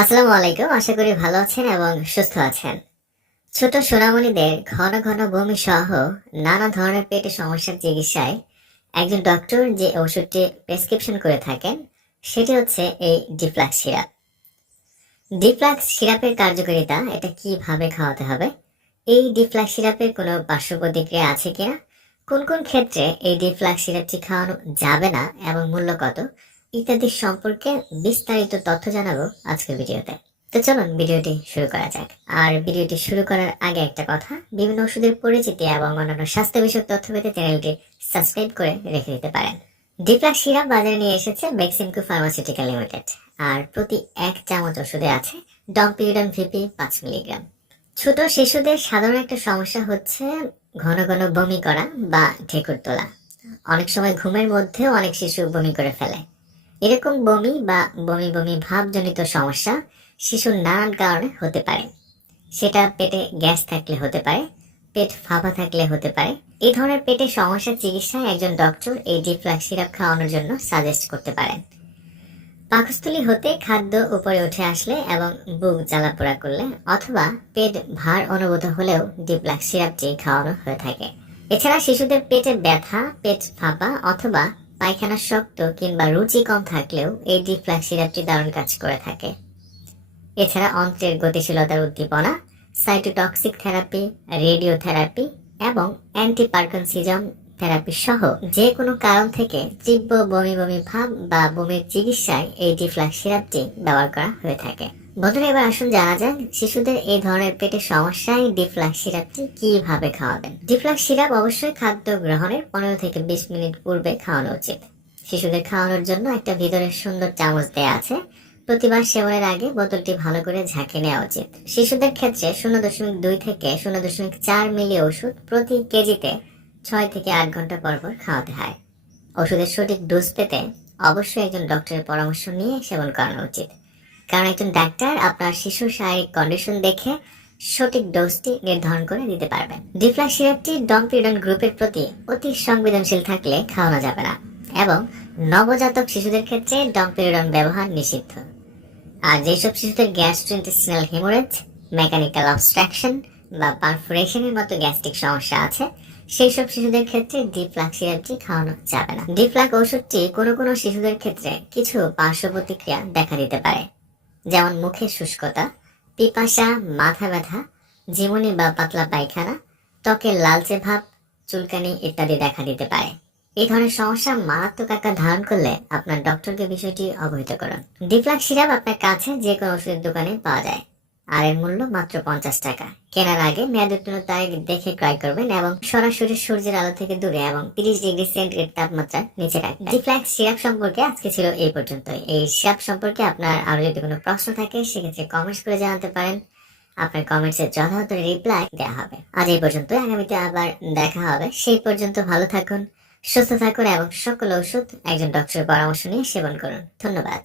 আসসালামু আলাইকুম। আশা করি ভালো আছেন এবং সুস্থ আছেন। ছোট সোনামণিদের ঘন ঘন বমি সহ নানা ধরনের পেটের সমস্যার চিকিৎসায় একজন ডক্টর যে ওষুধটি প্রেসক্রিপশন করে থাকেন, সেটি হচ্ছে এই ডিফ্লাক্স সিরাপ। ডিফ্লাক্স সিরাপের কার্যকারিতা এটা কীভাবে খাওয়াতে হবে? এই ডিফ্লাক্স সিরাপের কোনো পার্শ্ব প্রতিক্রিয়া আছে কিনা? কোন কোন ক্ষেত্রে এই ডিফ্লাক্স সিরাপটি খাওয়ানো যাবে না এবং মূল্য কত? ইত্যাদি সম্পর্কে বিস্তারিত তথ্য জানাব আজকের ভিডিওতে। তো চলুন, ভিডিওটি শুরু করা যাক। আর ভিডিওটি শুরু করার আগে একটা কথা, বিভিন্ন ওষুধের পরিচিতি এবং অন্যান্য স্বাস্থ্য বিষয়ক তথ্য পেতে চ্যানেলটি সাবস্ক্রাইব করে রেখে দিতে পারেন। ডিপ্লাক সিরাপ বাজারে নিয়ে এসেছে বেক্সিমকো ফার্মাসিউটিক্যাল লিমিটেড। আর প্রতি এক চামচ ওষুধে আছে ডম্পিউডন ভিপি পাঁচ মিলিগ্রাম। ছোট শিশুদের সাধারণ একটা সমস্যা হচ্ছে ঘন ঘন বমি করা বা ঢেকুর তোলা। অনেক সময় ঘুমের মধ্যেও অনেক শিশু বমি করে ফেলে। এরকম বমি বা বমি বমি ভাবজনিত সমস্যা শিশুর নানান কারণে হতে পারে। সেটা পেটে গ্যাস থাকলে হতে পারে, পেট ফাঁপা থাকলে হতে পারে। এই ধরনের পেটের সমস্যার চিকিৎসায় একজন ডক্টর এই ডিফ্লাক্স সিরাপ খাওয়ানোর জন্য সাজেস্ট করতে পারেন। পাকস্থলী হতে খাদ্য উপরে উঠে আসলে এবং বুক জ্বালাপোড়া করলে অথবা পেট ভার অনুভূত হলেও ডিফ্লাক্স সিরাপটি খাওয়ানো হয়ে থাকে। এছাড়া শিশুদের পেটে ব্যথা, পেট ফাঁপা অথবা পায়খানা শক্ত কিংবা রুচি কম থাকলেও এই ডিফ্লাক্স সিরাপটি দারুণ কাজ করে থাকে। এছাড়া অন্ত্রের গতিশীলতার উদ্দীপনা, সাইটোটক্সিক থেরাপি, রেডিওথেরাপি এবং অ্যান্টিপার্কনসিজম থেরাপি সহ যে কোনো কারণ থেকে তীব্র বমি বমি ভাব বা বমির চিকিৎসায় এই ডিফ্লাক্স সিরাপটি ব্যবহার করা হয়ে থাকে। বন্ধুরা, এবার আসুন জানা যাক শিশুদের এই ধরনের পেটের সমস্যায় ডিফ্লাক্স সিরাপটি কীভাবে খাওয়াবেন। ডিফ্লাক্স সিরাপ অবশ্যই খাদ্য গ্রহণের পনেরো থেকে বিশ মিনিট পূর্বে খাওয়ানো উচিত। শিশুদের খাওয়ানোর জন্য একটা ভিতরে সুন্দর চামচ দেয়া আছে। প্রতিবার সেবনের আগে বোতলটি ভালো করে ঝাঁকে নেওয়া উচিত। শিশুদের ক্ষেত্রে শূন্য দশমিক দুই থেকে শূন্য দশমিক চার মিলি ওষুধ প্রতি কেজিতে ছয় থেকে আট ঘণ্টা পর পর খাওয়াতে হয়। ওষুধের সঠিক ডোজ পেতে অবশ্যই একজন ডক্টরের পরামর্শ নিয়ে সেবন করানো উচিত। কারণ একজন ডাক্তার আপনার শিশুর শারীরিক কন্ডিশন দেখে সঠিক ডোজটি নির্ধারণ করে দিতে পারবেন। ডিফ্লাক্স সিরাপটি ডমপিডন গ্রুপের প্রতি অতি সংবেদনশীল থাকলে খাওয়ানো যাবে না এবং নবজাতক শিশুদের ক্ষেত্রে ডমপিডন ব্যবহার নিষিদ্ধ। আর যেসব শিশুদের গ্যাস্ট্রোইন্টেস্টিনাল হেমোরেজ মেকানিক্যাল অবস্ট্রাকশন বা পারফোরেশনের মতো গ্যাস্ট্রিক সমস্যা আছে সেই সব শিশুদের ক্ষেত্রে ডিপ্লাক সিরাপটি খাওয়ানো যাবে না। ডিপ্লাক ওষুধটি কোনো কোনো শিশুদের ক্ষেত্রে কিছু পার্শ্ব প্রতিক্রিয়া দেখা দিতে পারে। যেমন মুখের শুষ্কতা, পিপাসা, মাথা ব্যথা, জীবনে বা পাতলা পায়খানা ত্বকে লালচে ভাব, চুলকানি ইত্যাদি দেখা দিতে পারে। এই ধরনের সমস্যা মারাত্মক আকার ধারণ করলে আপনার ডক্টরকে বিষয়টি অবহিত করুন। ডিপ্লাক সিরাপ আপনার কাছে যে কোনো ওষুধের দোকানে পাওয়া যায়। আর এর মূল্য মাত্র পঞ্চাশ টাকা। কেনার আগে মেয়াদ উত্তীর্ণ তারিখ দেখে ক্রয় করবেন এবং সরাসরি সূর্যের আলো থেকে দূরে এবং তিরিশ ডিগ্রি সেন্টিগ্রেড তাপমাত্রা নিচে রাখবেন। ডিফ্ল্যাক্স সিরাপ সম্পর্কে আজকে ছিল এই পর্যন্ত এই সিরাপ সম্পর্কে আপনার আরও যদি কোনো প্রশ্ন থাকে, সেক্ষেত্রে কমেন্টস করে জানাতে পারেন। আপনার কমেন্টসের যথাযথ রিপ্লাই দেওয়া হবে। আজ এই পর্যন্ত আগামীতে আবার দেখা হবে। সেই পর্যন্ত ভালো থাকুন, সুস্থ থাকুন এবং সকল ওষুধ একজন ডক্টরের পরামর্শ নিয়ে সেবন করুন। ধন্যবাদ।